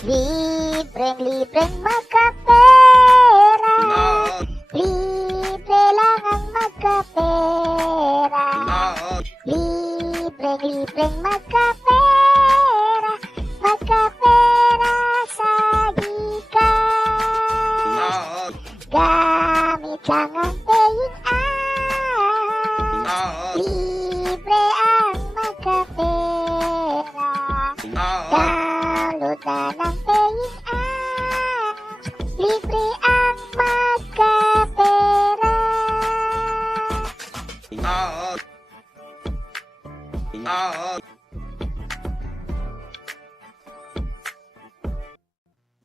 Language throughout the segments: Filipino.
Libreng magkapera. Libre lang ang magkapera. Libreng magkapera. Magkapera sa Gcash. Gamit lang ang paying app. Libre ang magkapera. Download na ng paying app. Libre ang magkapera.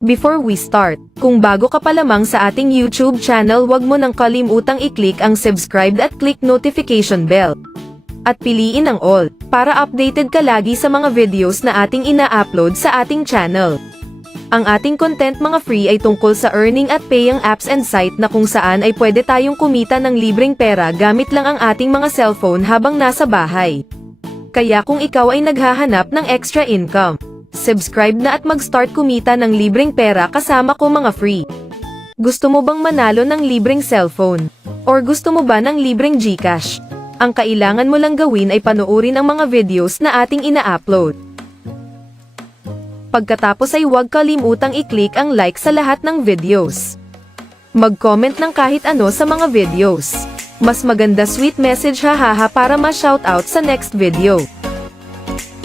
Before we start, kung bago ka pa lamang sa ating YouTube channel, huwag mo nang kalimutang i-click ang subscribe at click notification bell. At piliin ang all, para updated ka lagi sa mga videos na ating ina-upload sa ating channel. Ang ating content mga free ay tungkol sa earning at paying apps and site na kung saan ay pwede tayong kumita ng libreng pera gamit lang ang ating mga cellphone habang nasa bahay. Kaya kung ikaw ay naghahanap ng extra income, subscribe na at mag-start kumita ng libreng pera kasama ko mga free. Gusto mo bang manalo ng libreng cellphone? Or gusto mo ba ng libreng Gcash? Ang kailangan mo lang gawin ay panoorin ang mga videos na ating ina-upload. Pagkatapos ay huwag kalimutang i-click ang like sa lahat ng videos. Mag-comment ng kahit ano sa mga videos. Mas maganda sweet message hahaha para ma-shoutout sa next video.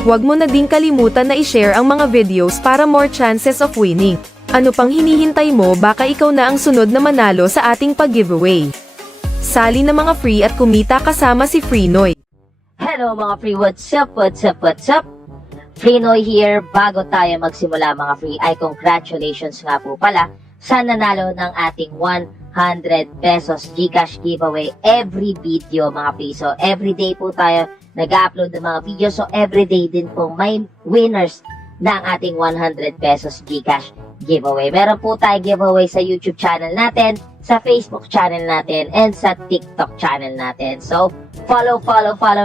Huwag mo na ding kalimutan na i-share ang mga videos para more chances of winning. Ano pang hinihintay mo, baka ikaw na ang sunod na manalo sa ating pag-giveaway. Sali na mga free at kumita kasama si Freenoy. Hello mga free, what's up? Freenoy here. Bago tayo magsimula mga free, ay congratulations nga po pala sa nanalo ng ating 100 pesos Gcash giveaway every video mga free. So everyday po tayo nag-upload ng mga videos, so everyday din po may winners ng ating 100 pesos Gcash giveaway. Meron po tayo giveaway sa YouTube channel natin, sa Facebook channel natin, and sa TikTok channel natin. So, follow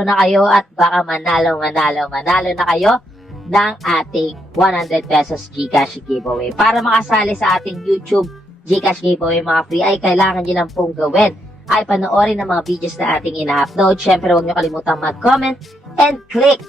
na kayo at baka manalo na kayo ng ating 100 pesos Gcash giveaway. Para makasali sa ating YouTube Gcash giveaway mga free, ay kailangan nyo lang pong gawin ay panoorin ang mga videos na ating ina-upload. Syempre, huwag nyo kalimutang mag-comment and click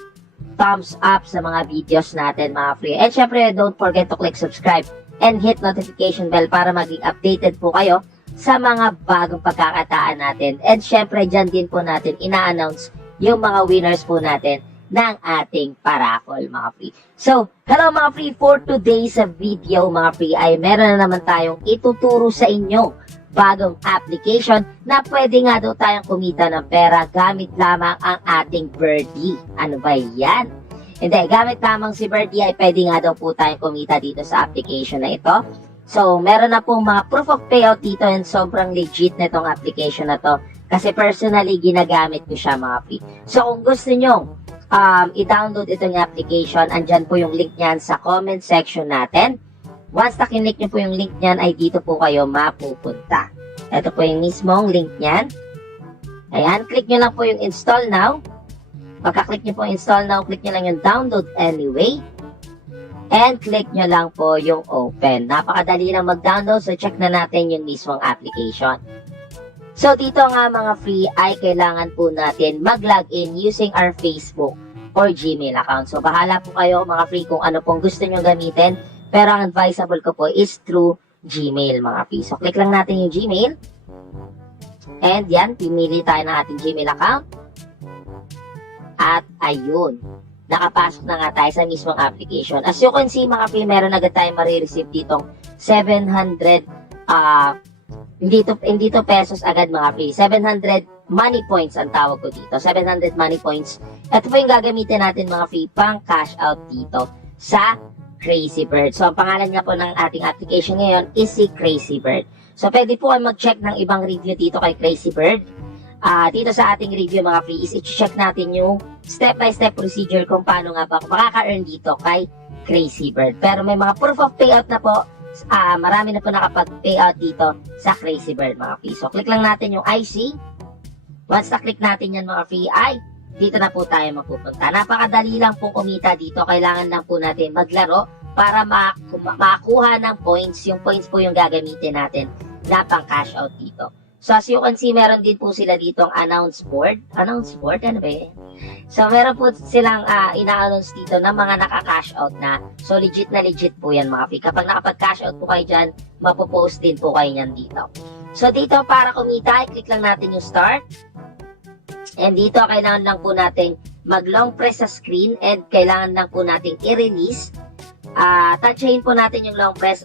thumbs up sa mga videos natin mga free. And syempre, don't forget to click subscribe and hit notification bell para maging updated po kayo sa mga bagong pagkakataan natin. And syempre, dyan din po natin ina-announce yung mga winners po natin ng ating paraffle mga free. So, hello mga free, for today's video mga free ay meron na naman tayong ituturo sa inyo bagong application na pwede nga daw tayong kumita ng pera gamit lamang ang ating Birdie. Ano ba yan? Hindi, gamit lamang si Birdie ay pwede nga daw po tayong kumita dito sa application na ito. So, meron na pong mga proof of payout dito and sobrang legit na itong application na to kasi personally ginagamit ko siya mga free. So, kung gusto nyo i-download itong application, andyan po yung link niyan sa comment section natin. Once na-click nyo po yung link niyan, ay dito po kayo mapupunta. Ito po yung mismong link niyan. Ayan, click nyo lang po yung install now. Pagka-click nyo po yung install now, click nyo lang yung download anyway. And click nyo lang po yung open. Napakadali lang mag-download, so check na natin yung mismong application. So dito nga mga free, ay kailangan po natin mag-login using our Facebook or Gmail account. So bahala po kayo mga free kung ano pong gusto nyo gamitin. Pero ang advisable ko po is through Gmail mga free. So, click lang natin yung Gmail. And yan, pimili tayo ng ating Gmail account. At ayun, nakapasok na nga tayo sa mismong application. As you can see mga free, meron agad tayo marireceive ditong 700, hindi to pesos agad mga free. 700 money points ang tawag ko dito. 700 money points. Ito po yung gagamitin natin mga free pang cash out dito sa Crazy Bird. So, ang pangalan nga po ng ating application ngayon is si Crazy Bird. So, pwede po kayo mag-check ng ibang review dito kay Crazy Bird. Dito sa ating review mga free is i-check natin yung step-by-step procedure kung paano nga ba makaka-earn dito kay Crazy Bird. Pero may mga proof of payout na po. Marami na po nakapag-payout dito sa Crazy Bird mga free. So, click lang natin yung IC. Once na-click natin yan mga free, ay dito na po tayo mapupunta. Napakadali lang po kumita dito. Kailangan lang po natin maglaro para makakuha ng points. Yung points po yung gagamitin natin na pang cash out dito. So as you can see, meron din po sila dito ang announce board. Announce board? Ano ba yun? So meron po silang ina-announce dito ng mga naka-cash out na. So legit na legit po yan mga P. Kapag nakapag-cash out po kayo dyan, mapopost din po kayo yan dito. So dito para kumita, i-click lang natin yung start. And dito kailangan lang po natin mag-long press sa screen and kailangan lang po natin i-release. Touchain po natin yung long press.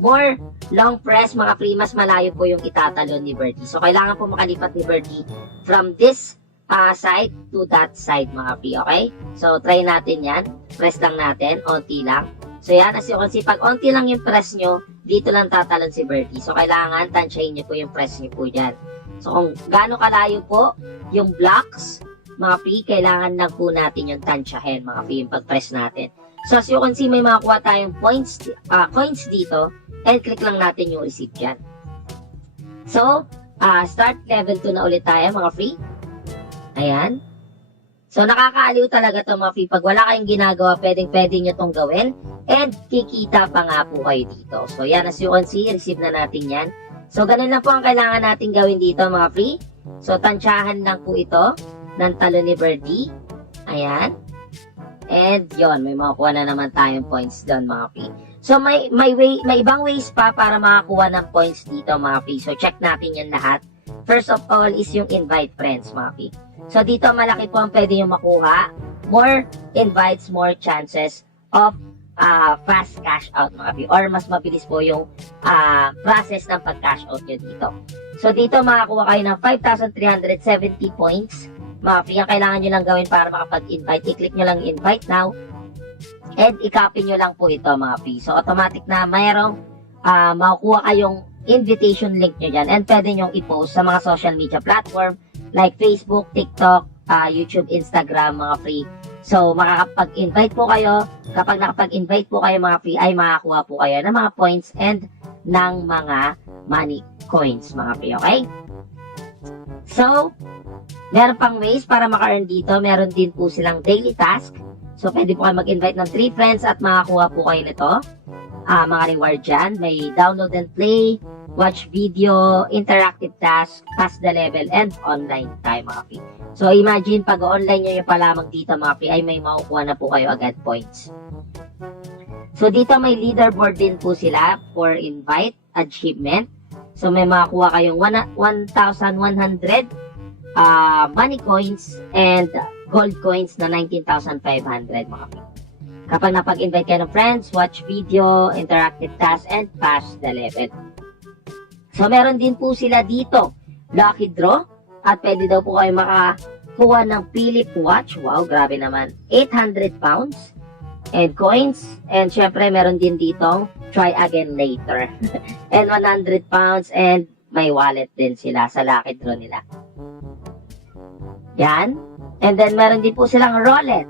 More long press mga P, mas malayo po yung itatalon ni Birdie. So kailangan po makalipat ni Birdie from this side to that side mga P, okay? So try natin yan. Press lang natin, onti lang. So yan, as you can see, pag onti lang yung press nyo, dito lang tatalon si Birdie. So kailangan tansyahin nyo po yung press nyo po dyan. So kung gaano kalayo po yung blocks, mga P, kailangan lang po natin yung tansyahin mga P, yung pag-press natin. So as you can see, may makakuha tayong coins dito and click lang natin yung receipt dyan. So, start level 2 na ulit tayo mga P. Ayan. So nakakaaliw talaga to mga P. Pag wala kayong ginagawa, pwede nyo tong gawin and kikita pa nga po kayo dito. So yan, as you can see, receive na natin yan. So, ganun lang po ang kailangan natin gawin dito, mga P. So, tansyahan lang po ito ng talo ni Birdie. Ayan. And, yon, may makukuha na naman tayong points doon, mga P. So, may ibang ways pa para makakuha ng points dito, mga P. So, check natin yan lahat. First of all is yung invite friends, mga P. So, dito malaki po ang pwede yung makuha. More invites, more chances of fast cash out mga P, or mas mabilis po yung process ng pag-cash out nyo dito. So dito makakuha kayo ng 5,370 points mga P. Ang kailangan nyo lang gawin para makapag-invite, i-click nyo lang invite now and i-copy nyo lang po ito mga P. So automatic na mayroong makukuha kayong invitation link nyo dyan and pwede nyo i-post sa mga social media platform like Facebook, TikTok, YouTube, Instagram mga P. So, makakapag-invite po kayo. Kapag nakapag-invite po kayo mga P, ay makakuha po kayo ng mga points and ng mga money coins mga P, okay? So, meron pang ways para maka-earn dito. Meron din po silang daily task. So, pwede po kayo mag-invite ng 3 friends at makakuha po kayo nito. Mga reward dyan. May download and play, watch video, interactive task, pass the level, and online time mga P. So, imagine, pag online nyo yung palamang dito, mga P, ay may makukuha na po kayo agad points. So, dito may leaderboard din po sila for invite achievement. So, may makakuha kayong 1,100 money coins and gold coins na 19,500, mga P. Kapag napag-invite kayo ng friends, watch video, interactive task, and pass the level. So, meron din po sila dito, lucky draw. At pwede daw po kayo makakuha ng Philip watch. Wow, grabe naman. 800 pounds and coins. And syempre, meron din ditong try again later. And 100 pounds and may wallet din sila sa lucky draw nila. Yan. And then, meron din po silang roulette.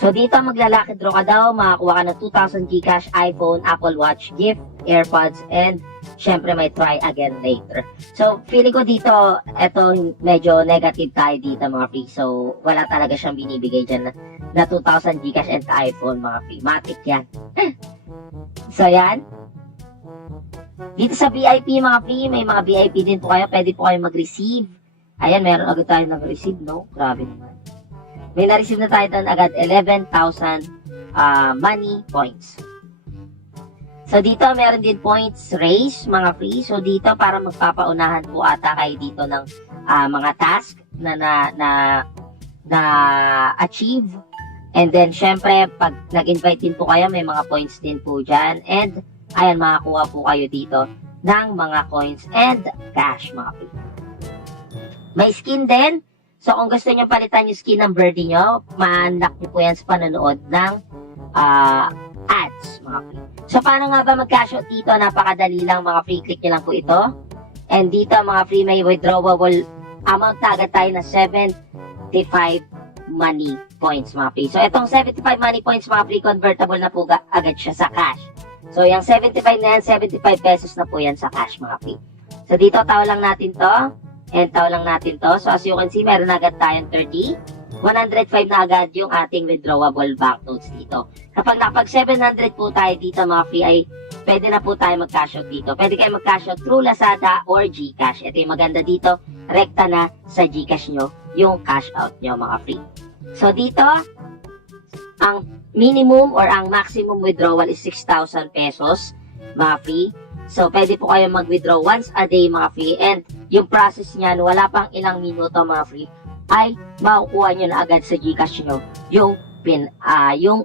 So, dito maglalaki draw ka daw. Makakuha ka ng 2,000 Gcash, iPhone, Apple Watch, gift, AirPods, and syempre may try again later. So, feeling ko dito, eto medyo negative tayo dito mga P. So, wala talaga siyang binibigay dyan na 2,000 Gcash and iPhone mga P. Matik yan. So, yan. Dito sa VIP mga P, may mga VIP din po kayo. Pwede po kayo mag-receive. Ayan, meron agad tayo nag-receive, no? Grabe naman. May na-receive na tayo doon agad 11,000 money points. So, dito meron din points race, mga P. So, dito para magpapaunahan po ata kayo dito ng mga task na achieve. And then, syempre, pag nag-invite din po kayo, may mga points din po dyan. And, ayan, makakuha po kayo dito ng mga coins and cash, mga P. May skin din. So, kung gusto nyo palitan yung skin ng birdie nyo, ma-unlock nyo po yan sa panonood ng ads, mga P. So, paano nga ba mag-cash out dito? Napakadali lang, mga free. Click nyo lang po ito. And dito, mga free, may withdrawable amount na agad tayo na 75 money points, mga P. So, itong 75 money points, mga free, convertible na po agad siya sa cash. So, yung 75 na yan, 75 pesos na po yan sa cash, mga P. So, dito, tao lang natin to. And tao lang natin to. So, as you can see, meron agad tayong 30. 105 na agad yung ating withdrawable banknotes dito. Kapag nakapag 700 po tayo dito mga free ay pwede na po tayo mag-cash out dito. Pwede kayo mag-cash out through Lazada or GCash. Ito yung maganda dito, rekta na sa GCash nyo yung cash out nyo mga free. So dito, ang minimum or ang maximum withdrawal is 6,000 pesos mga free. So, pwede po kayo mag-withdraw once a day mga free. And yung process niyan, wala pang ilang minuto mga free, ay makukuha nyo na agad sa GCash nyo yung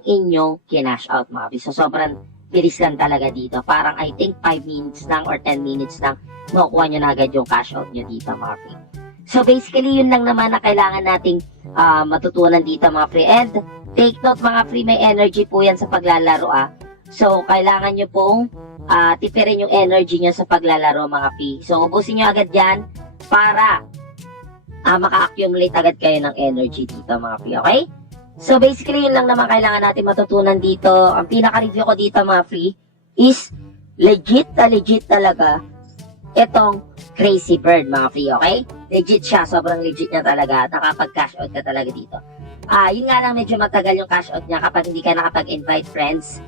inyong kinash out mga free. So, sobrang bilis lang talaga dito. Parang I think 5 minutes lang or 10 minutes lang makukuha nyo na agad yung cash out nyo dito mga free. So, basically, yun lang naman na kailangan nating matutunan dito mga free. And take note mga free, may energy po yan sa paglalaro So, kailangan nyo pong tipirin yung energy nyo sa paglalaro mga free. So, ubusin nyo agad yan para maka-accumulate agad kayo ng energy dito mga free, okay? So, basically, yun lang naman kailangan natin matutunan dito. Ang pinaka-review ko dito mga free is legit talaga itong Crazy Bird mga free, okay? Legit siya, sobrang legit niya talaga. Nakapag-cash out ka talaga dito. Yun nga lang medyo matagal yung cash out niya kapag hindi ka nakapag-invite friends.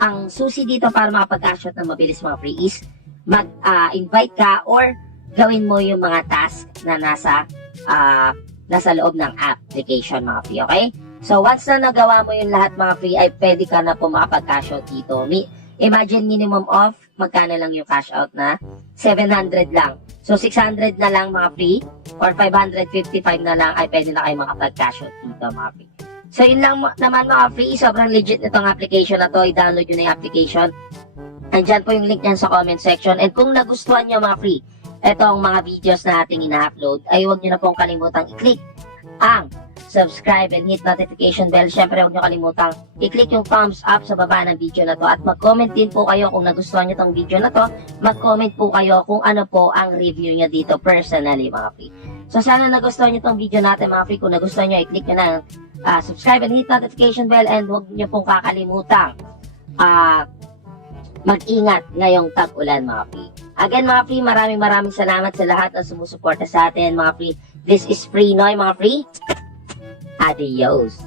Ang susi dito para makapag-cash out ng mabilis mga free is mag-invite ka or gawin mo yung mga task na nasa loob ng application mga free, okay? So, once na nagawa mo yung lahat mga free, ay pwede ka na po makapag-cash out dito. Imagine minimum of, magkano lang yung cash out na? 700 lang. So, 600 na lang mga free or 555 na lang ay pwede na kayo makapag-cash out dito mga free. So, yun lang naman mga free. Sobrang legit nitong application na to. I-download nyo na yung application. Andyan po yung link nyan sa comment section. And kung nagustuhan nyo mga free, etong mga videos na ating ina-upload, ay huwag nyo na pong kalimutang i-click ang subscribe and hit notification bell. Siyempre, huwag nyo kalimutang i-click yung thumbs up sa baba ng video na to. At mag-comment din po kayo kung nagustuhan nyo tong video na to. Mag-comment po kayo kung ano po ang review nyo dito personally mga free. So, sana nagustuhan nyo tong video natin mga free. Kung nagustuhan nyo, i-click nyo na subscribe and hit notification bell, and huwag nyo pong kakalimutang mag-ingat ngayong tag-ulan mga free. Again mga free, maraming salamat sa lahat na sumusuporta sa atin mga free. This is Free Noy mga free. Adios.